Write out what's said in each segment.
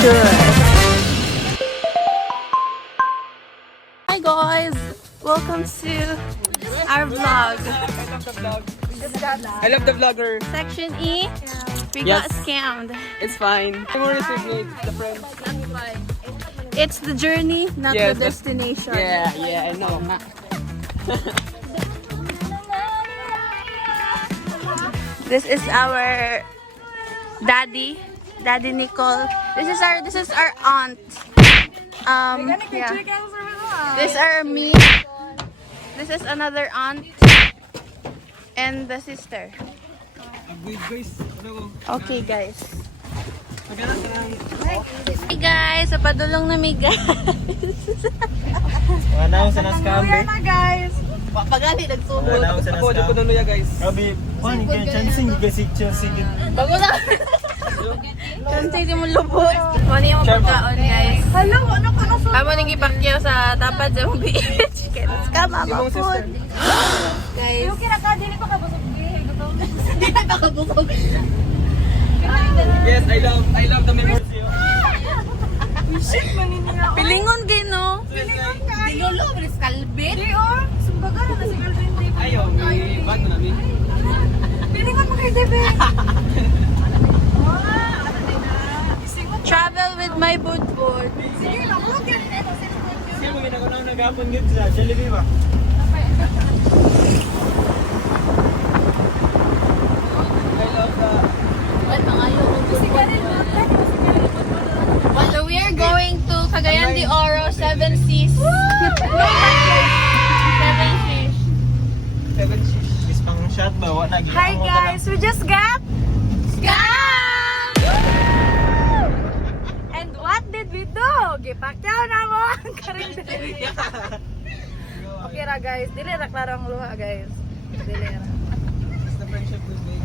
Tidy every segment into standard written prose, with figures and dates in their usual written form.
should. Hi guys, welcome to our vlog. I love the vlogger. Section E, we Yes. got scammed. It's fine. I'm gonna receive me, the friends. It's the journey, not Yes, the destination. Yeah, I know. This is our Daddy Nicole. This is our aunt. Yeah. This are me. This is another aunt and the sister. Okay, guys. Hey guys, padulong na mi guys. Wala ko sa naskambe. guys. Papagali nagsubo. Wala ko sa Ako, di ko naskambe. nunuya guys. Grabe, paano kayo chancing kasi Chelsea din. Bago na. Kansay di mo lubot. Mani yung pagkaon guys. Hello, ano ko na so? Amo nang ipakyaw sa tapad sa beach. Kaya ka mama Ibang po. sister. Guys. Yung kinaka, dili pa kabusog. Hindi na nakabukog. Yes, I love the memories. Pilingon kayo no? Dilolo, bilis kalbit. Di oh, sumbaga na si girlfriend di ba? Ayaw, may band na namin. Pilingon mo kay Debe. Travel with my budbud. Sige lang, huwag yan. Sige mo, ginagawa na nagapon dito sa Jollibee ba? I love the... So we are going to Cagayan de Oro, Seven Seas. Seven Seas. Seven Seas. Is pang shot ba? Wala na. Hi guys, we just got Scam! and what did we do? Gipakyaw na mo ang karinderiya. Okay ra guys, dili ra klarong luha guys. Dili ra. It's the friendship we made.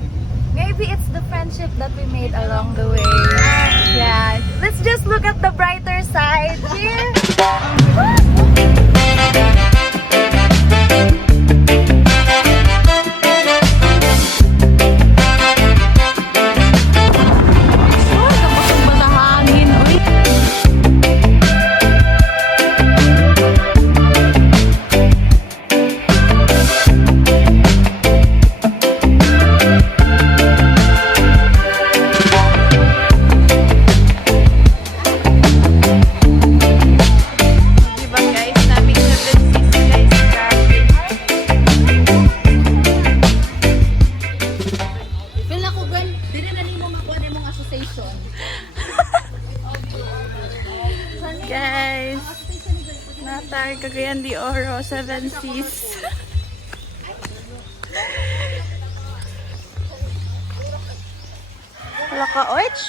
Maybe it's the friendship that we made along the way. Yeah. Let's just look at the brighter side here. Basa hangin. Uy. Diba guys, naming Seven Seas guys, grabe. Feel ako gan, dili na nimo makuha nimong association. Guys, natar Cagayan de Oro, Seven Seas. Wala ka, oich?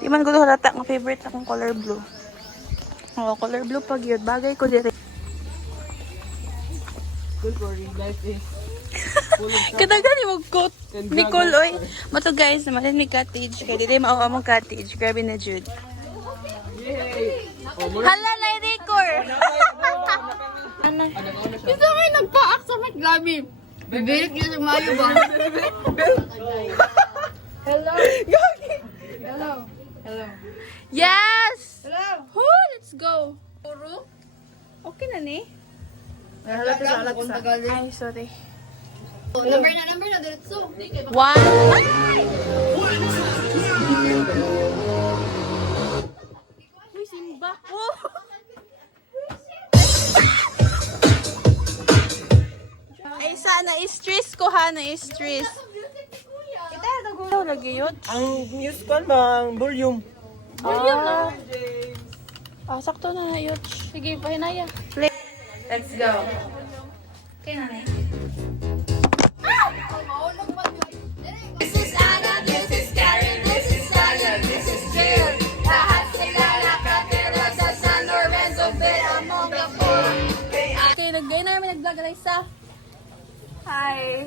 Di man ko halata ang favorite akong color blue. Oo, color blue pag yun. Bagay ko dito. Don't worry, life is full of Katagal ni mong coat. And Nicole, oy. Mato guys, naman may cottage. Kaya dito mao among cottage. Grabe na Jude. Yay! Hala, lay record. Ano? Ito may nagpa-act sa may grabe. Bibirik niya sa mayo ba? Hello. Hello. Hello. Yes! Hello. Oh, let's go. Puro? Okay na ni? Ay, sorry. Number na diretso. One. Uy, simba. Oh! Ay, sana i-stress ko ha, na-stress. Ito, lagi yun. Ang musical ba? Ang volume. Sakto na yun. Sige, pahinaya. Play. Let's go. Okay na na. This is Anna, this is Karen, this is Saya, this is Jill. Lahat sila nakatira sa San Lorenzo Bay among the four. Okay, nag-gay na namin nag-vlog Alaysa. Hi.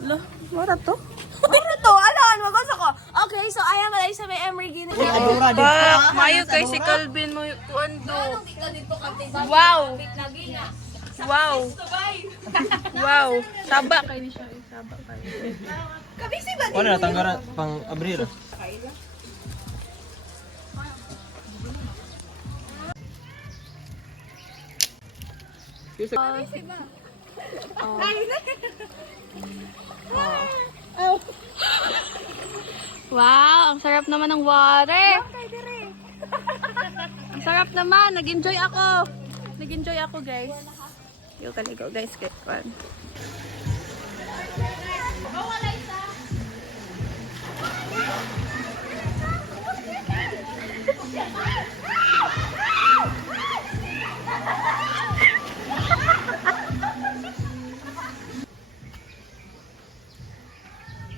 Lo, wala to? Ano to? Alaan, magusto ko. Okay, so I am Alaysa may Emery Gina. Bak, mayo kay si Calvin mo tuando. Wow. Wow. Wow. Taba kay ni siya. Taba kayo. Ano na, tanggaran pang Abril. Wow, ang sarap naman ng water. Ang sarap naman. Nag-enjoy ako. Nag-enjoy ako, guys. Yo, kaligo, guys. Get fun.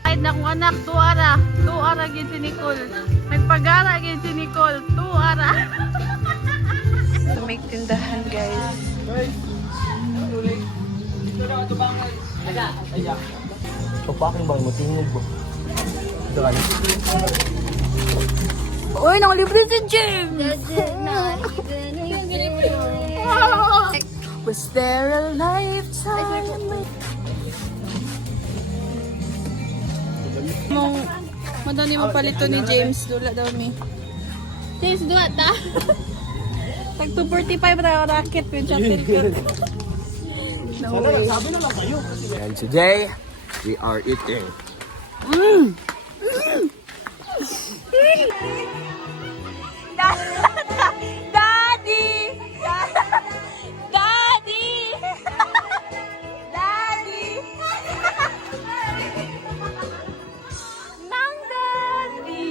Kahit na kung anak, tuara. Tuara gid si Nicole. Nagpagara gid si Nicole. Tuara. So, may tindahan, guys. Papaking ba mo tingog ba? Dagan. Uy, nakalibre si James! Was there a lifetime? Mong madani mo palito ni James. Dula daw mi. James, dula ta. Tag 245 na racket with chapel ko. No way. And today, we are eating. Daddy! Daddy! Daddy! Nang daddy!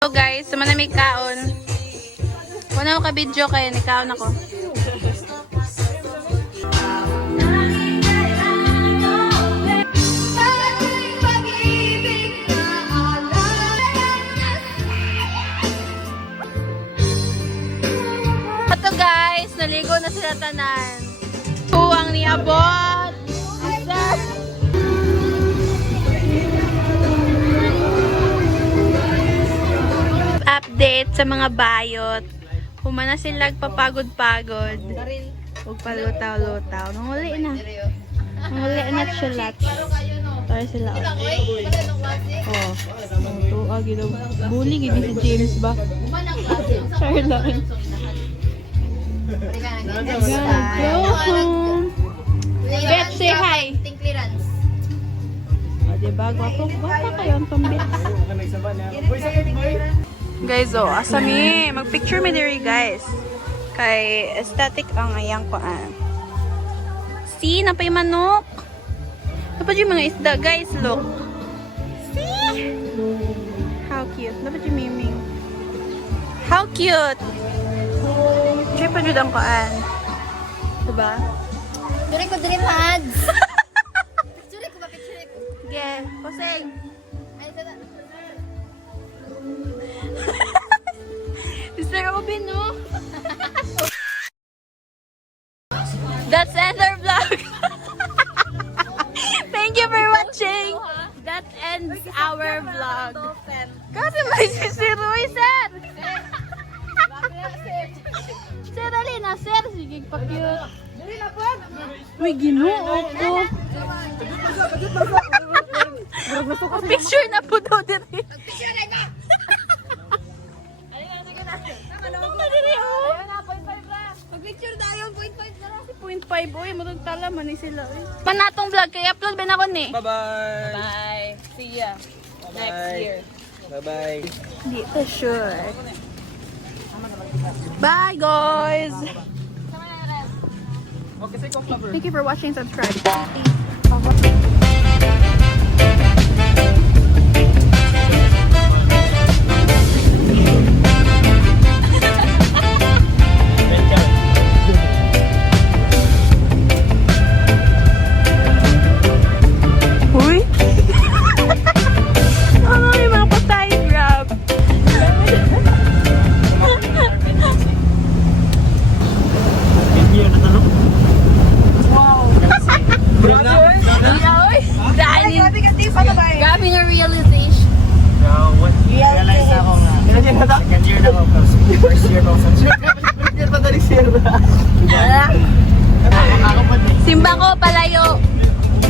So guys, sa manamig kaon. Wala ko ka-video kaya nikaon ako. Ito guys, naligo na sila tanan. Tuwang niabot. Update sa mga bayot. Humana sila papagod-pagod. Huwag palutaw-lutaw. Nanguli na. Nanguli na siya. Tara sila. Oh. Ito, ginaw. Bully, gini si James ba? Sorry lang. Bet, say hi. O, diba? Gwapo kayo ang pambit. Guys, oh, asami. Mag-picture me diri, guys. Kay aesthetic ang ayang koan. See, napay manok. Dapat yung mga isda, guys, look. See? How cute. Dapat yung miming. How cute. Diyan pa dyan ang koan. Diba? Duri ko diri pads. Picture ko ba picture ko? Yeah, poseng. Ay sada. Mr. Robin, no? That's end our vlog. Thank you for watching. That ends our vlog. Kasi may sisiroy, sir. Sir, dali na, sir. Sige, pa-cute. May ginoo ko. Picture na po daw din. Picture na ba? Mag-picture tayo 0.5 na lang. 0.5, oy, matag tala man ni sila. Panatong vlog, kaya upload ba na ko ni? Bye-bye. Bye. See ya. Next year. Bye-bye. Hindi pa sure. Bye, guys. Okay, say ko flower. Thank you for watching. Subscribe. Uy! Ano yung mga patay? Grab! Wow. Wow.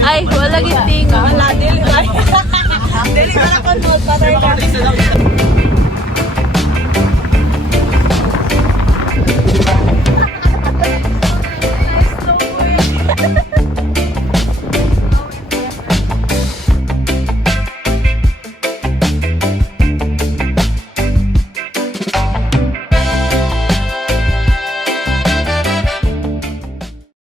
Ay, wala giting. Wala, dili ba? Dili ba na konod? Patay ka.